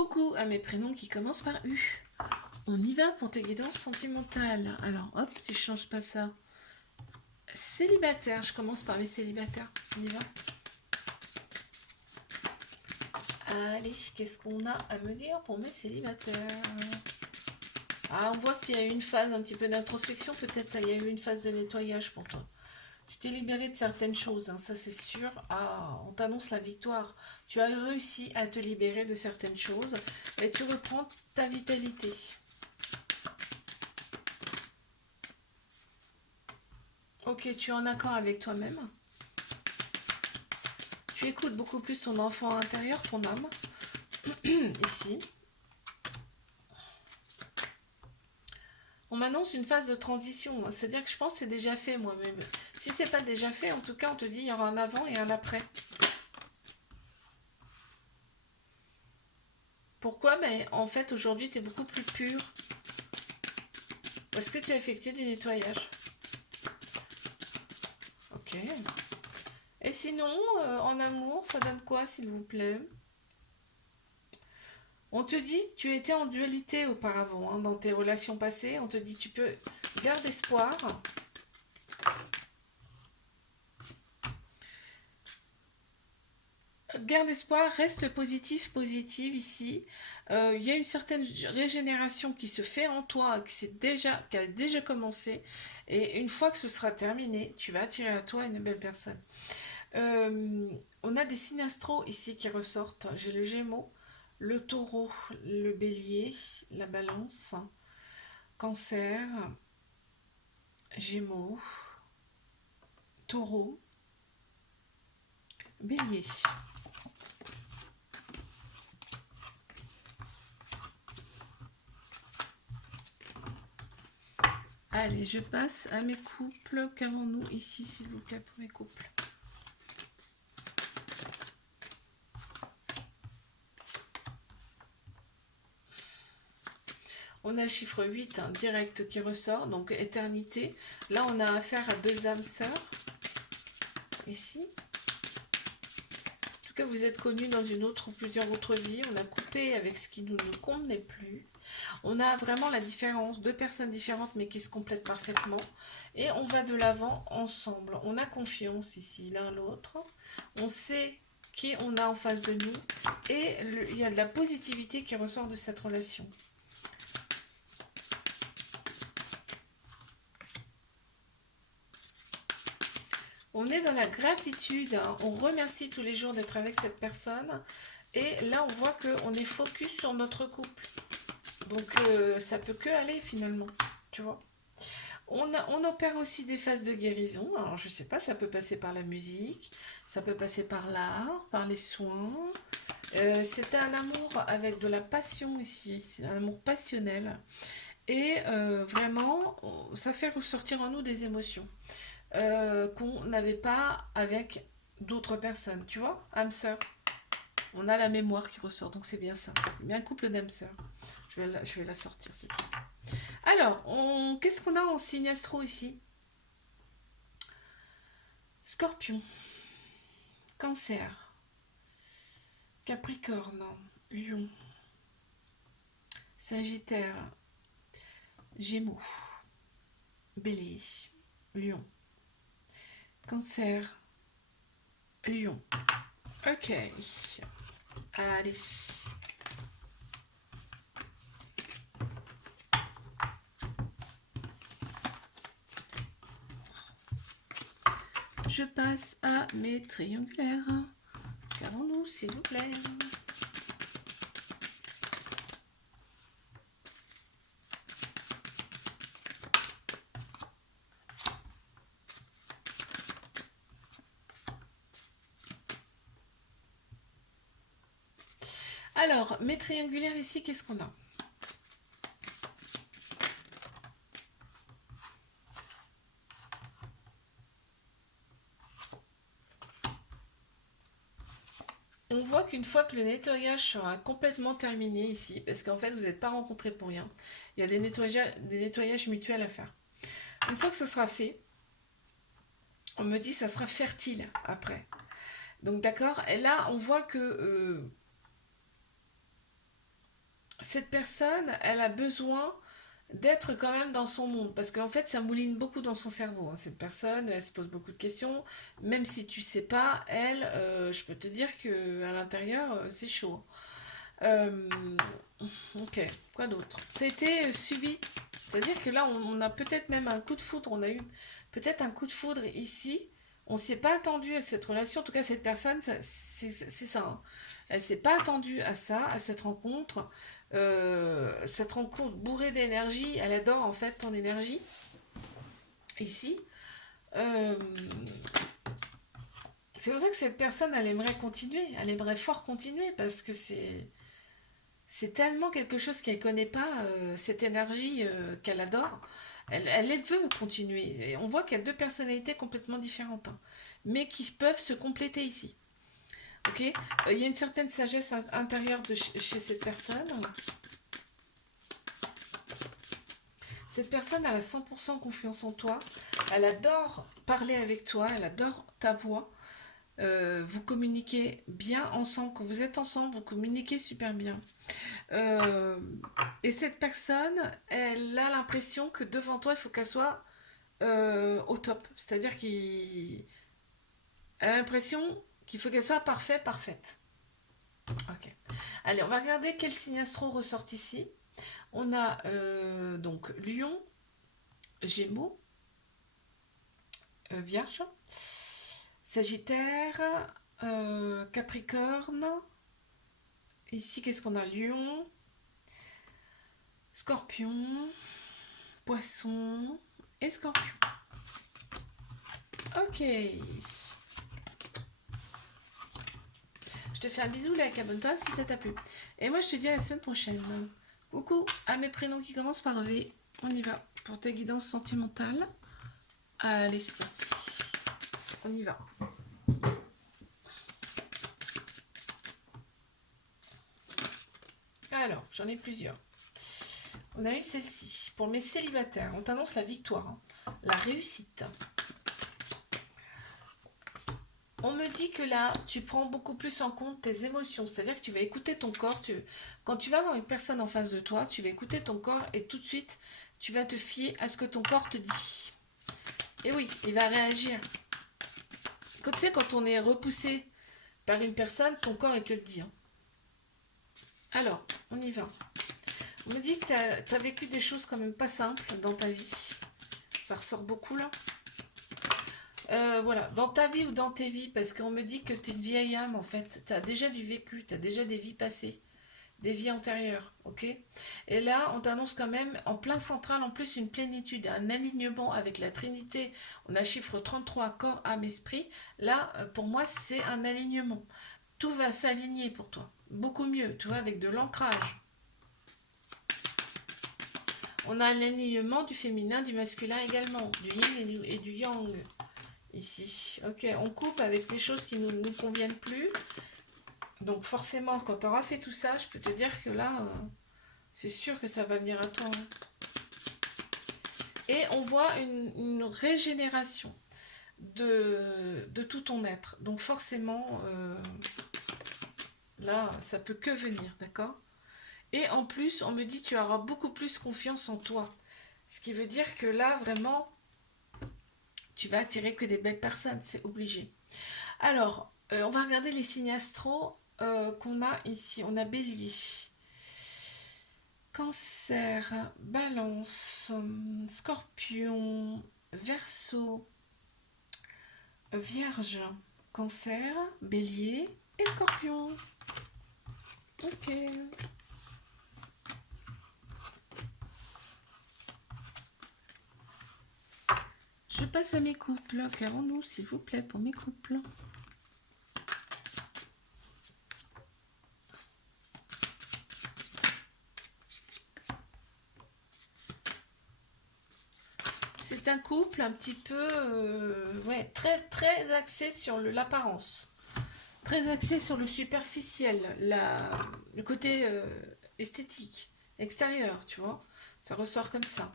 Coucou à mes prénoms qui commencent par U. On y va pour tes guidances sentimentales. Alors hop, si je change pas ça. Célibataire, je commence par mes célibataires. On y va. Allez, qu'est-ce qu'on a à me dire pour mes célibataires? Ah, on voit qu'il y a eu une phase un petit peu d'introspection. Peut-être il y a eu une phase de nettoyage pour toi. Tu t'es libéré de certaines choses, hein, ça c'est sûr. Ah, on t'annonce la victoire. Tu as réussi à te libérer de certaines choses et tu reprends ta vitalité. Ok, tu es en accord avec toi-même. Tu écoutes beaucoup plus ton enfant intérieur, ton âme. Ici. On m'annonce une phase de transition. C'est-à-dire que je pense que c'est déjà fait moi-même. Si c'est pas déjà fait, en tout cas, on te dit il y aura un avant et un après. Pourquoi? Mais en fait, aujourd'hui, tu es beaucoup plus pur. Est-ce que tu as effectué du nettoyage? Ok. Et sinon, en amour, ça donne quoi, s'il vous plaît? On te dit, tu étais en dualité auparavant, hein, dans tes relations passées. On te dit, tu peux garder espoir. Garde espoir, reste positif, positive ici. Il y a une certaine régénération qui se fait en toi, qui a déjà commencé. Et une fois que ce sera terminé, tu vas attirer à toi une belle personne. On a des signes astro ici qui ressortent. J'ai le Gémeaux, le Taureau, le Bélier, la Balance, Cancer, Gémeaux, Taureau, Bélier. Allez, je passe à mes couples. Qu'avons-nous ici, s'il vous plaît, pour mes couples? On a le chiffre 8, hein, direct, qui ressort, donc éternité. Là, on a affaire à deux âmes sœurs. Ici. En tout cas, vous êtes connus dans une autre ou plusieurs autres vies. On a coupé avec ce qui nous ne convenait plus. On a vraiment la différence, deux personnes différentes mais qui se complètent parfaitement. Et on va de l'avant ensemble. On a confiance ici l'un l'autre. On sait qui on a en face de nous. Et il y a de la positivité qui ressort de cette relation. On est dans la gratitude. Hein. On remercie tous les jours d'être avec cette personne. Et là, on voit qu'on est focus sur notre couple. Donc, ça peut que aller finalement. Tu vois. On opère aussi des phases de guérison. Alors, je sais pas, ça peut passer par la musique, ça peut passer par l'art, par les soins. C'est un amour avec de la passion ici. C'est un amour passionnel. Et vraiment, ça fait ressortir en nous des émotions qu'on n'avait pas avec d'autres personnes. Tu vois, âme sœur. On a la mémoire qui ressort, donc c'est bien ça. Bien un couple d'âmes sœurs. Je vais la sortir, c'est ça. Alors, qu'est-ce qu'on a en signe astro ici? Scorpion, Cancer, Capricorne, Lion, Sagittaire, Gémeaux, Bélier, Lion, Cancer, Lion. Ok. Allez. Je passe à mes triangulaires. Qu'avons-nous, s'il vous plaît? Alors, mes triangulaires ici, qu'est-ce qu'on a? On voit qu'une fois que le nettoyage sera complètement terminé ici, parce qu'en fait vous n'êtes pas rencontrés pour rien, il y a des nettoyages mutuels à faire. Une fois que ce sera fait, on me dit que ça sera fertile après. Donc d'accord, et là on voit que cette personne, elle a besoin d'être quand même dans son monde, parce qu'en fait, ça mouline beaucoup dans son cerveau, hein. Cette personne, elle se pose beaucoup de questions, même si tu sais pas, elle, je peux te dire que à l'intérieur, c'est chaud. Euh, ok, quoi d'autre? Ça a été subi, c'est-à-dire que là, on a peut-être même un coup de foudre, on a eu peut-être un coup de foudre ici. On s'est pas attendu à cette relation, en tout cas cette personne, c'est ça, hein. Elle s'est pas attendue à ça, à cette rencontre bourrée d'énergie. Elle adore en fait ton énergie ici. Euh, c'est pour ça que cette personne, elle aimerait continuer, elle aimerait fort continuer parce que c'est tellement quelque chose qu'elle connaît pas, cette énergie qu'elle adore. Elle veut continuer. Et on voit qu'il y a deux personnalités complètement différentes, hein, mais qui peuvent se compléter ici. Ok. Il y a une certaine sagesse intérieure chez cette personne. Cette personne, elle a 100% confiance en toi. Elle adore parler avec toi. Elle adore ta voix. Vous communiquez bien ensemble. Quand vous êtes ensemble, vous communiquez super bien. Euh, et cette personne, elle a l'impression que devant toi, il faut qu'elle soit au top. C'est-à-dire qu'elle a l'impression qu'il faut qu'elle soit parfaite. Ok. Allez, on va regarder quel signe astro ressort ici. On a donc Lion, Gémeaux, Vierge, Sagittaire, Capricorne. Ici, qu'est-ce qu'on a? Lion, Scorpion, Poisson et Scorpion. Ok. Je te fais un bisou, like, abonne-toi si ça t'a plu. Et moi, je te dis à la semaine prochaine. Coucou à mes prénoms qui commencent par V. On y va pour ta guidance sentimentale. Allez, c'est parti. On y va. Alors, j'en ai plusieurs. On a eu celle-ci. Pour mes célibataires, on t'annonce la victoire, hein, la réussite. On me dit que là, tu prends beaucoup plus en compte tes émotions. C'est-à-dire que tu vas écouter ton corps. Quand tu vas avoir une personne en face de toi, tu vas écouter ton corps et tout de suite, tu vas te fier à ce que ton corps te dit. Et oui, il va réagir. Quand tu sais, quand on est repoussé par une personne, ton corps, il te le dit, hein. Alors, on y va. On me dit que tu as vécu des choses quand même pas simples dans ta vie. Ça ressort beaucoup là. Voilà, dans ta vie ou dans tes vies, parce qu'on me dit que tu es une vieille âme en fait. Tu as déjà du vécu, tu as déjà des vies passées, des vies antérieures, ok. Et là, on t'annonce quand même en plein central, en plus, une plénitude, un alignement avec la Trinité. On a chiffre 33, corps, âme, esprit. Là, pour moi, c'est un alignement. Tout va s'aligner pour toi. Beaucoup mieux, tu vois, avec de l'ancrage. On a un alignement du féminin, du masculin également, du yin et du yang. Ici, ok, on coupe avec des choses qui ne nous conviennent plus. Donc forcément, quand tu auras fait tout ça, je peux te dire que là, c'est sûr que ça va venir à toi, hein. Et on voit une régénération de tout ton être. Donc forcément, là, ça peut que venir, d'accord? Et en plus, on me dit que tu auras beaucoup plus confiance en toi. Ce qui veut dire que là, vraiment, tu vas attirer que des belles personnes, c'est obligé. Alors, on va regarder les signes astro qu'on a ici. On a Bélier, Cancer, Balance, Scorpion, Verseau, Vierge, Cancer, Bélier et Scorpion. Ok. Je passe à mes couples. Qu'avons-nous, s'il vous plaît, pour mes couples? C'est un couple un petit peu, ouais, très très axé sur l'apparence, très axé sur le superficiel, le côté esthétique, extérieur, tu vois. Ça ressort comme ça.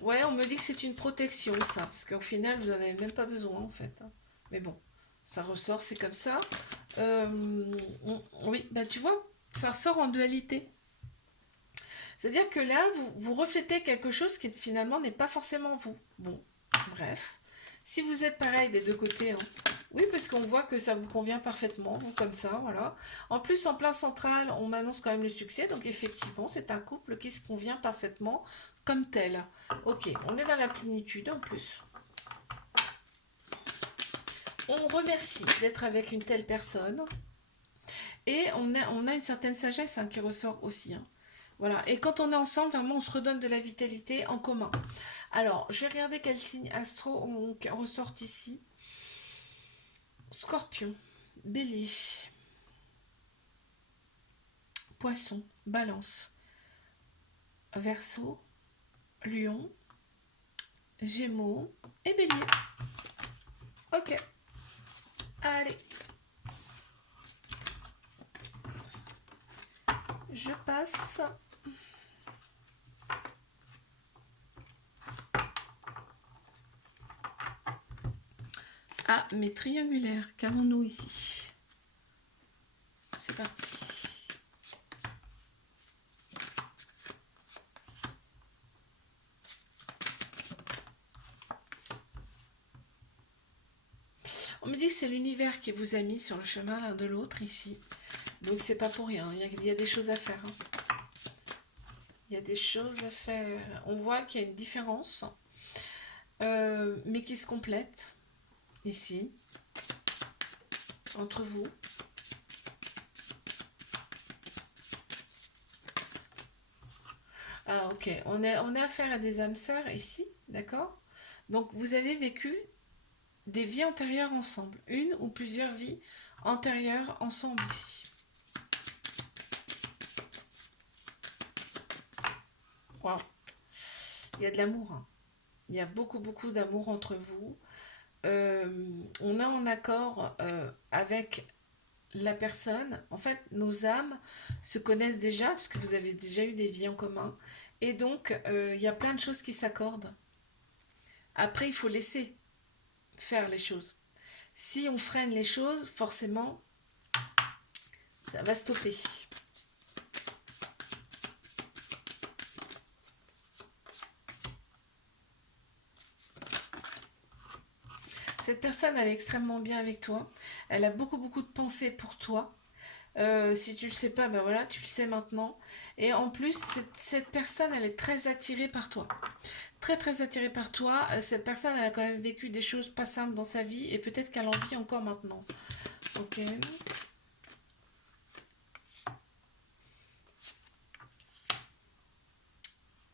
Ouais, on me dit que c'est une protection, ça, parce qu'au final, vous n'en avez même pas besoin, en fait, hein. Mais bon, Ça ressort, c'est comme ça. Oui, bah tu vois, ça ressort en dualité. C'est-à-dire que là, vous reflétez quelque chose qui finalement n'est pas forcément vous. Bon, bref. Si vous êtes pareil des deux côtés, hein, oui, parce qu'on voit que ça vous convient parfaitement, vous comme ça, voilà. En plus, en plein central, on m'annonce quand même le succès, donc effectivement, c'est un couple qui se convient parfaitement comme tel. Ok, on est dans la plénitude en plus. On remercie d'être avec une telle personne. Et on a une certaine sagesse hein, qui ressort aussi. Hein. Voilà. Et quand on est ensemble, vraiment, on se redonne de la vitalité en commun. Alors, je vais regarder quel signe astro on ressort ici. Scorpion, Bélier, Poisson, Balance, Verseau, Lion, Gémeaux et Bélier. Ok. Allez. Je passe. Ah, mes triangulaires, qu'avons-nous ici? C'est parti. On me dit que c'est l'univers qui vous a mis sur le chemin l'un de l'autre ici. Donc c'est pas pour rien, il y a des choses à faire. Hein. Il y a des choses à faire. On voit qu'il y a une différence, mais qui se complète ici, entre vous. Ah ok, on est affaire à des âmes sœurs ici, d'accord? Donc vous avez vécu des vies antérieures ensemble, une ou plusieurs vies antérieures ensemble ici. Wow. Il y a de l'amour, hein. Il y a beaucoup d'amour entre vous. On est en accord avec la personne. En fait, nos âmes se connaissent déjà, parce que vous avez déjà eu des vies en commun. Et donc, il y a plein de choses qui s'accordent. Après, il faut laisser faire les choses. Si on freine les choses, forcément, ça va stopper. Cette personne, elle est extrêmement bien avec toi. Elle a beaucoup de pensées pour toi. Si tu le sais pas, ben voilà, tu le sais maintenant. Et en plus, cette personne, elle est très attirée par toi. Très attirée par toi. Cette personne, elle a quand même vécu des choses pas simples dans sa vie et peut-être qu'elle en vit encore maintenant. Ok.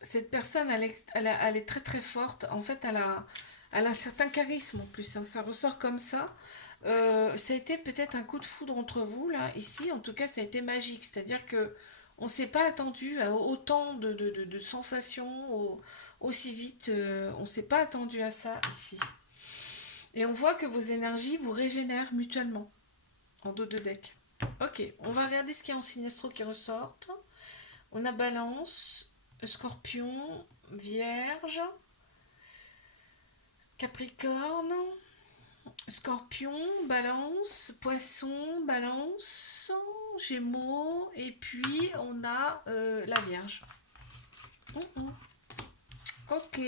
Cette personne, elle est très forte. En fait, elle a un certain charisme en plus. Hein. Ça ressort comme ça. Ça a été peut-être un coup de foudre entre vous, là, ici. En tout cas, ça a été magique. C'est-à-dire que on ne s'est pas attendu à autant de sensations aussi vite. On ne s'est pas attendu à ça ici. Et on voit que vos énergies vous régénèrent mutuellement en dos de deck. Ok, on va regarder ce qu'il y a en signe astro qui ressortent. On a Balance, Scorpion, Vierge, Capricorne, Scorpion, Balance, Poisson, Balance, Gémeaux, et puis on a la Vierge. Ok.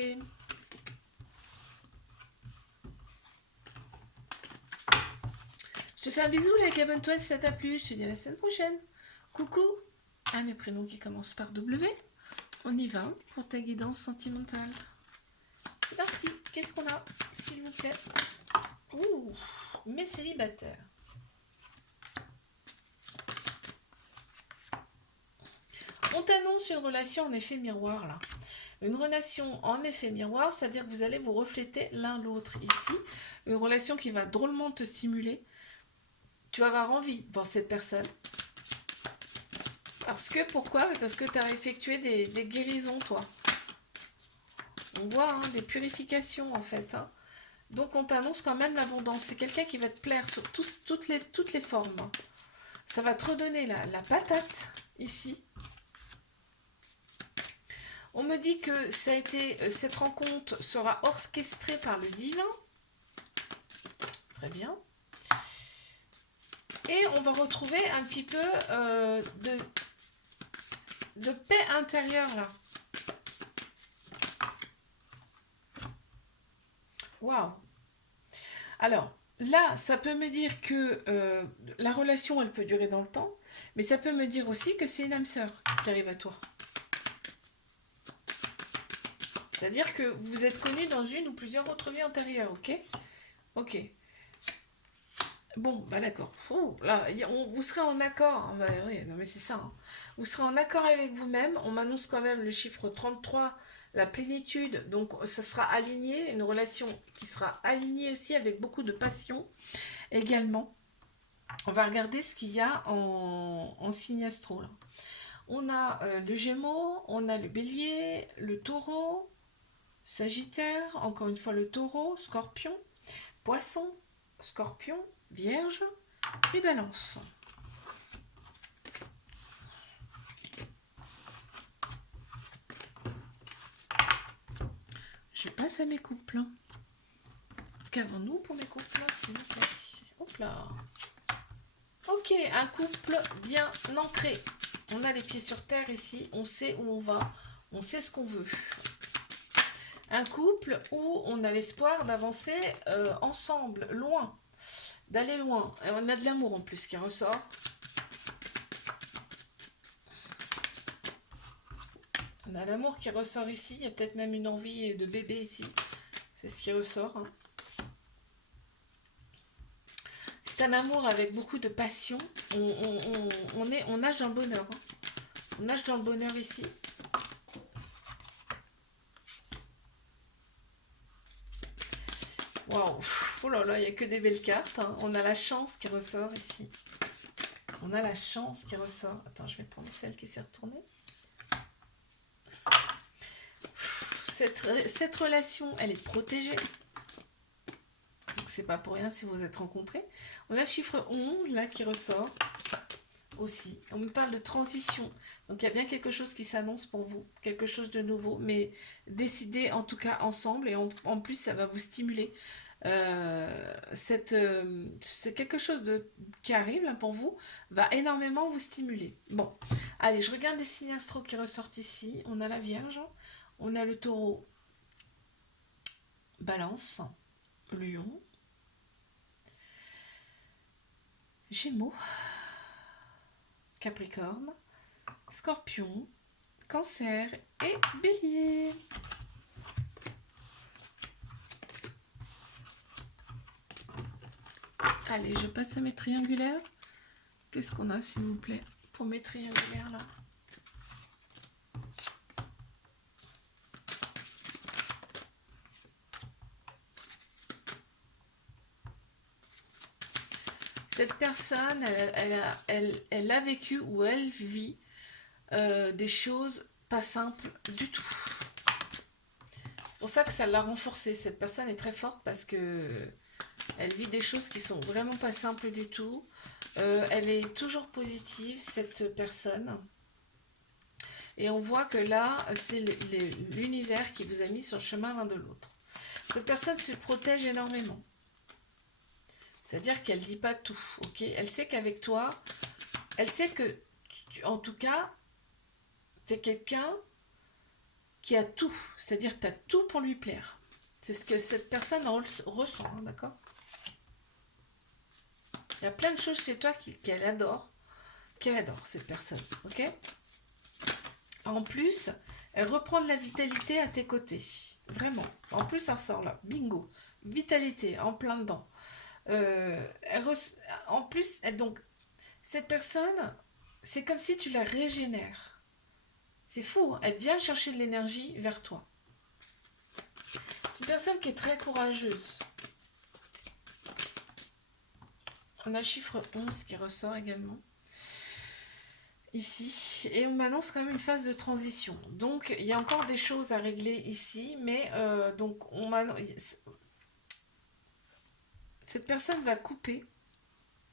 Je te fais un bisou, like, abonne-toi si ça t'a plu. Je te dis à la semaine prochaine. Coucou. Ah, mes prénoms qui commencent par W. On y va pour ta guidance sentimentale. C'est parti. Qu'est-ce qu'on a, s'il vous plaît? Ouh, mes célibataires. On t'annonce une relation en effet miroir là. Une relation en effet miroir, c'est-à-dire que vous allez vous refléter l'un l'autre ici. Une relation qui va drôlement te stimuler. Tu vas avoir envie de voir cette personne. Pourquoi? Parce que tu as effectué des guérisons, toi. On voit hein, des purifications en fait. Hein. Donc on t'annonce quand même l'abondance. C'est quelqu'un qui va te plaire sur toutes les formes. Ça va te redonner la patate ici. On me dit que cette rencontre sera orchestrée par le divin. Très bien. Et on va retrouver un petit peu de paix intérieure là. Waouh! Alors, là, ça peut me dire que la relation, elle peut durer dans le temps, mais ça peut me dire aussi que c'est une âme sœur qui arrive à toi. C'est-à-dire que vous êtes connus dans une ou plusieurs autres vies antérieures, ok? Ok. Bon, bah d'accord. Là, vous serez en accord. Bah, oui, non mais c'est ça. Hein. Vous serez en accord avec vous-même. On m'annonce quand même le chiffre 33, la plénitude. Donc, ça sera aligné. Une relation qui sera alignée aussi avec beaucoup de passion également. On va regarder ce qu'il y a en signe astro. Là. On a le Gémeaux, on a le Bélier, le Taureau, Sagittaire, encore une fois le Taureau, Scorpion, Poisson, Scorpion, Vierge et Balance. Je passe à mes couples. Qu'avons-nous pour mes couples, s'il vous plaît? Hop là. Ok, un couple bien ancré. On a les pieds sur terre ici, on sait où on va, on sait ce qu'on veut. Un couple où on a l'espoir d'avancer ensemble, loin, d'aller loin. Et on a de l'amour en plus qui ressort. On a l'amour qui ressort ici, il y a peut-être même une envie de bébé ici. C'est ce qui ressort. Hein. C'est un amour avec beaucoup de passion. On nage dans le bonheur. Hein. On nage dans le bonheur ici. Waouh, oh là là, il n'y a que des belles cartes. Hein. On a la chance qui ressort ici. On a la chance qui ressort. Attends, je vais prendre celle qui s'est retournée. Cette relation, elle est protégée. Donc, c'est pas pour rien si vous êtes rencontrés. On a le chiffre 11, là, qui ressort aussi. On me parle de transition. Donc, il y a bien quelque chose qui s'annonce pour vous. Quelque chose de nouveau. Mais décidez, en tout cas, ensemble. Et en plus, ça va vous stimuler. C'est quelque chose qui arrive là, pour vous. Va énormément vous stimuler. Bon. Allez, je regarde les signes astro qui ressortent ici. On a la Vierge. On a le Taureau, Balance, Lion, Gémeaux, Capricorne, Scorpion, Cancer et Bélier. Allez, je passe à mes triangulaires. Qu'est-ce qu'on a, s'il vous plaît, pour mes triangulaires là? Cette personne, elle a vécu ou elle vit des choses pas simples du tout. C'est pour ça que ça l'a renforcée. Cette personne est très forte parce que elle vit des choses qui sont vraiment pas simples du tout. Elle est toujours positive, cette personne. Et on voit que là, c'est l'univers qui vous a mis sur le chemin l'un de l'autre. Cette personne se protège énormément. C'est-à-dire qu'elle ne dit pas tout, ok? Elle sait qu'avec toi, elle sait que, en tout cas, tu es quelqu'un qui a tout. C'est-à-dire que tu as tout pour lui plaire. C'est ce que cette personne ressent, hein, d'accord? Il y a plein de choses chez toi qu'elle adore, cette personne, ok? En plus, elle reprend de la vitalité à tes côtés, vraiment. En plus, ça sort là, bingo, vitalité, en plein dedans. En plus, donc, cette personne, c'est comme si tu la régénères. C'est fou, hein, elle vient chercher de l'énergie vers toi. C'est une personne qui est très courageuse. On a le chiffre 11 qui ressort également. Ici. Et on m'annonce quand même une phase de transition. Donc, il y a encore des choses à régler ici. Mais, donc, on m'annonce... Cette personne va couper.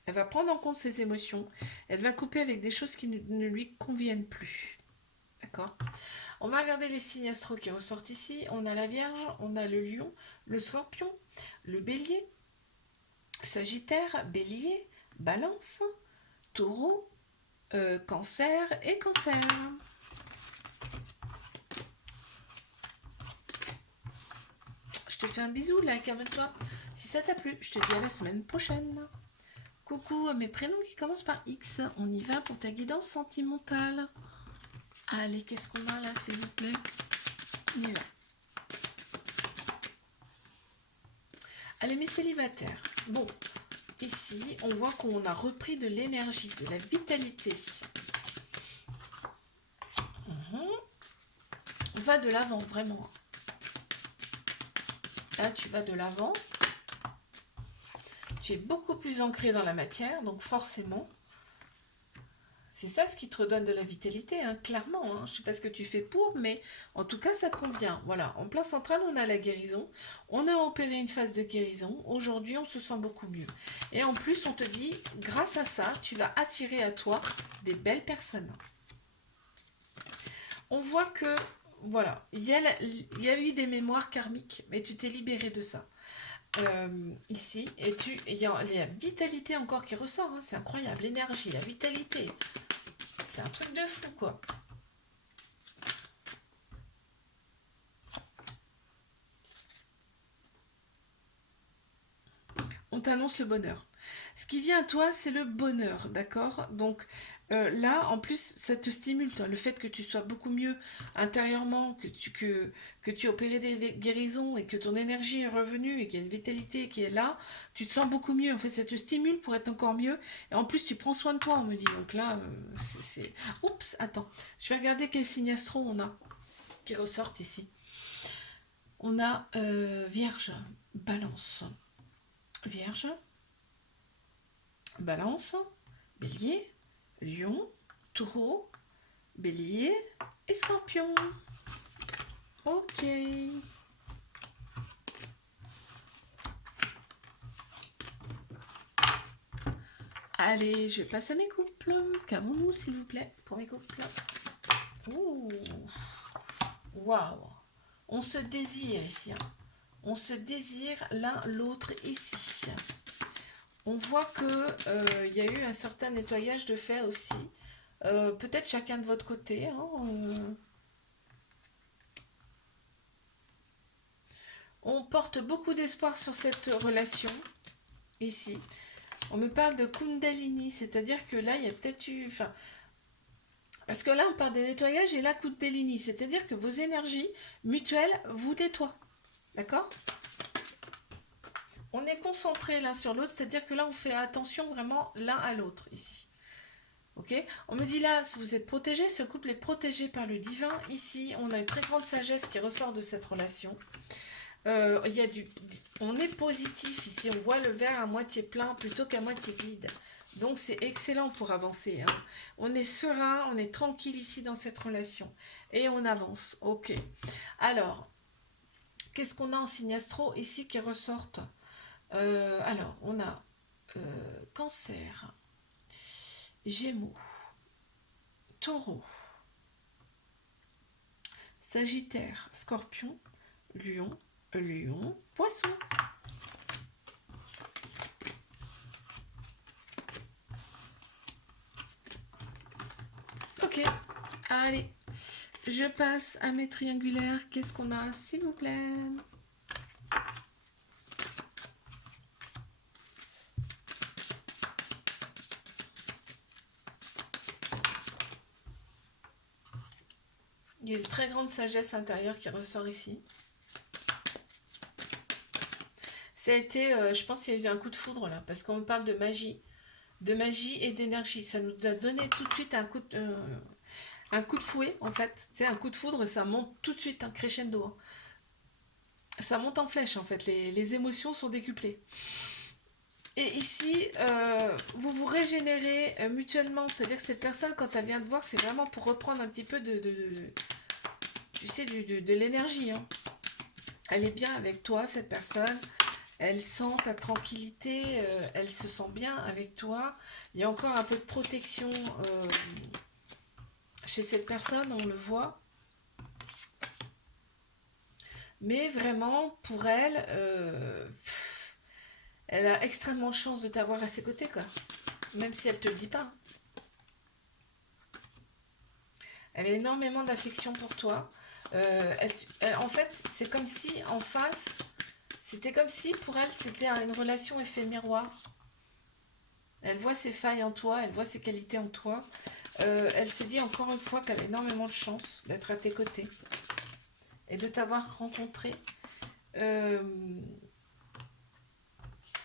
Elle va prendre en compte ses émotions. Elle va couper avec des choses qui ne lui conviennent plus. D'accord? On va regarder les signes astro qui ressortent ici. On a la Vierge, on a le Lion, le Scorpion, le Bélier, Sagittaire, Bélier, Balance, Taureau, Cancer et Cancer. Je te fais un bisou, like, abonne-toi. Si ça t'a plu, je te dis à la semaine prochaine. Coucou à mes prénoms qui commencent par X. On y va pour ta guidance sentimentale. Allez, qu'est-ce qu'on a là, s'il vous plaît? On y va. Allez, mes célibataires. Bon, ici, on voit qu'on a repris de l'énergie, de la vitalité. On va de l'avant, vraiment. Là, tu vas de l'avant. Tu es beaucoup plus ancré dans la matière, donc forcément, c'est ça ce qui te redonne de la vitalité, hein, clairement. Hein. Je ne sais pas ce que tu fais pour, mais en tout cas, ça te convient. Voilà, en plein central, on a la guérison. On a opéré une phase de guérison. Aujourd'hui, on se sent beaucoup mieux. Et en plus, on te dit, grâce à ça, tu vas attirer à toi des belles personnes. On voit que, voilà, il y a eu des mémoires karmiques, mais tu t'es libéré de ça. Ici, et il y a la vitalité encore qui ressort, hein, c'est incroyable, l'énergie, la vitalité, c'est un truc de fou, quoi. On t'annonce le bonheur. Ce qui vient à toi, c'est le bonheur, d'accord? Donc là, en plus, ça te stimule, toi, le fait que tu sois beaucoup mieux intérieurement, que tu as opéré des guérisons et que ton énergie est revenue et qu'il y a une vitalité qui est là, tu te sens beaucoup mieux. En fait, ça te stimule pour être encore mieux. Et en plus, tu prends soin de toi, on me dit. Donc là, c'est... Oups, attends. Je vais regarder quel signe astro on a qui ressortent ici. On a Vierge, Balance. Vierge, Balance, Bélier, Lion, Taureau, Bélier et Scorpion. Ok. Allez, je passe à mes couples. Qu'avons-nous, s'il vous plaît, pour mes couples? Ouh. Waouh. On se désire ici. Hein. On se désire l'un l'autre ici. On voit que y a eu un certain nettoyage de fait aussi. Peut-être chacun de votre côté. Hein, on porte beaucoup d'espoir sur cette relation ici. On me parle de Kundalini, c'est-à-dire que là, il y a peut-être eu... Enfin, parce que là, on parle de nettoyage et là, Kundalini, c'est-à-dire que vos énergies mutuelles vous nettoient. D'accord? On est concentré l'un sur l'autre, c'est-à-dire que là, on fait attention vraiment l'un à l'autre ici. Ok? On me dit là, vous êtes protégé, ce couple est protégé par le divin. Ici, on a une très grande sagesse qui ressort de cette relation. On est positif ici, on voit le verre à moitié plein plutôt qu'à moitié vide. Donc c'est excellent pour avancer. Hein. On est serein, on est tranquille ici dans cette relation. Et on avance. Ok. Alors, qu'est-ce qu'on a en signe astro ici qui ressortent? Alors, on a Cancer, Gémeaux, Taureau, Sagittaire, Scorpion, Lion, Poisson. Ok, allez, je passe à mes triangulaires. Qu'est-ce qu'on a, s'il vous plaît? Il y a une très grande sagesse intérieure qui ressort ici. Ça a été, je pense qu'il y a eu un coup de foudre là, parce qu'on parle de magie et d'énergie. Ça nous a donné tout de suite un coup de fouet, en fait. C'est un coup de foudre, ça monte tout de suite, un crescendo. Hein. Ça monte en flèche, en fait. Les émotions sont décuplées. Et ici, vous vous régénérez mutuellement. C'est-à-dire que cette personne, quand elle vient te voir, c'est vraiment pour reprendre un petit peu tu sais, de l'énergie. Hein. Elle est bien avec toi, cette personne. Elle sent ta tranquillité, elle se sent bien avec toi. Il y a encore un peu de protection chez cette personne, on le voit. Mais vraiment, pour elle, elle a extrêmement chance de t'avoir à ses côtés, quoi. même si elle te le dit pas. Elle a énormément d'affection pour toi. En fait, c'est comme si en face, c'était comme si pour elle, c'était une relation effet miroir. Elle voit ses failles en toi, elle voit ses qualités en toi. Elle se dit encore une fois qu'elle a énormément de chance d'être à tes côtés et de t'avoir rencontré. Il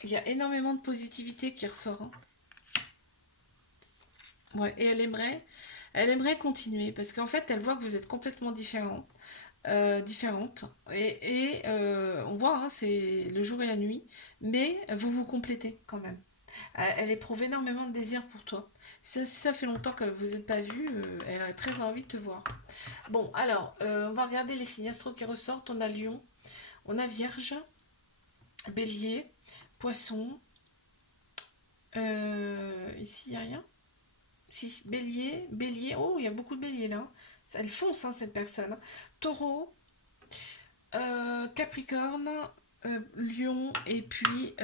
y a énormément de positivité qui ressort. Hein. Ouais, et elle aimerait continuer parce qu'en fait, elle voit que vous êtes complètement différentes. On voit, hein, c'est le jour et la nuit, mais vous vous complétez quand même. Elle éprouve énormément de désir pour toi. Si ça fait longtemps que vous n'êtes pas vus, elle a très envie de te voir. Bon, alors, on va regarder les signes astro qui ressortent. On a Lion, on a Vierge, Bélier, Poisson. Ici, il n'y a rien. Si, Bélier. Oh, il y a beaucoup de Béliers là. Elle fonce, hein, cette personne. Taureau, Capricorne, Lion et puis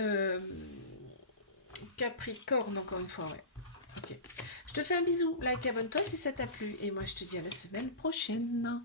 Capricorne encore une fois, ouais. Ok. Je te fais un bisou, like, abonne-toi si ça t'a plu et moi je te dis à la semaine prochaine.